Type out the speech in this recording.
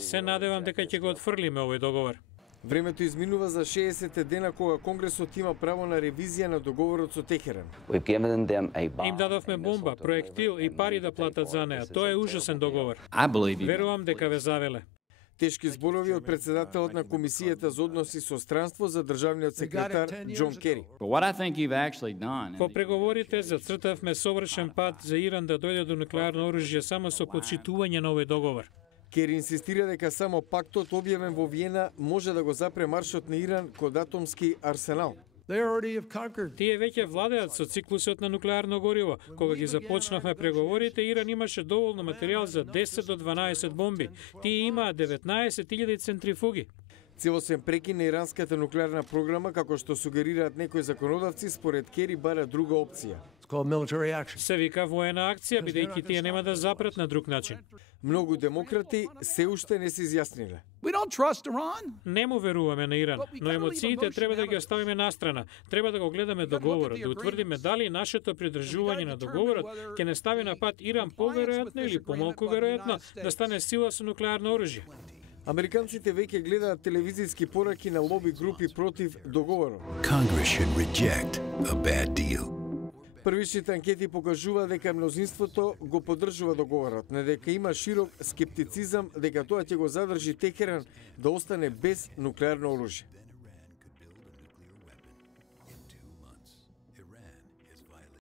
Се надевам дека ќе го отфрлиме овој договор. Времето изминува за 60 дена кога Конгресот има право на ревизија на договорот со Техеран. Им дадовме бомба, проектил и пари да платат за неа. Тоа е ужасен договор. Верувам дека ве завеле. Тешки зборови од председателот на Комисијата за односи со странство за државниот секретар Џон Кери. По преговорите зацртавме совршен пат за Иран да дојде до нуклеарно оружје само со подчитување на овој договор. Кери инсистира дека само пактот објавен во Виена може да го запре маршот на Иран кон атомски арсенал. Тие веќе владеат со циклусот на нуклеарно гориво. Кога ги започнавме преговорите, Иран имаше доволно материјал за 10 до 12 бомби. Тие имаат 19.000 центрифуги. Целосен прекин на иранската нуклеарна програма, како што сугерираат некои законодавци, според Кери бара друга опција. Се вика воена акција, бидејќи тие нема да запрат на друг начин. Многу демократи се уште не се изјасниле. Не му веруваме на Иран, но емоциите треба да ги оставиме настрана. Треба да го гледаме договорот, да утврдиме дали нашето придржување на договорот ќе не стави на пат Иран поверојатно или помалку веројатно да стане сила со нуклеарно оружје. Американците веќе гледаат телевизиски пораки на лоби групи против договорот. Првичните анкети покажува дека мнозинството го поддржува договорот, но дека има широк скептицизам дека тоа ќе го задржи Техеран да остане без нуклеарно оружје.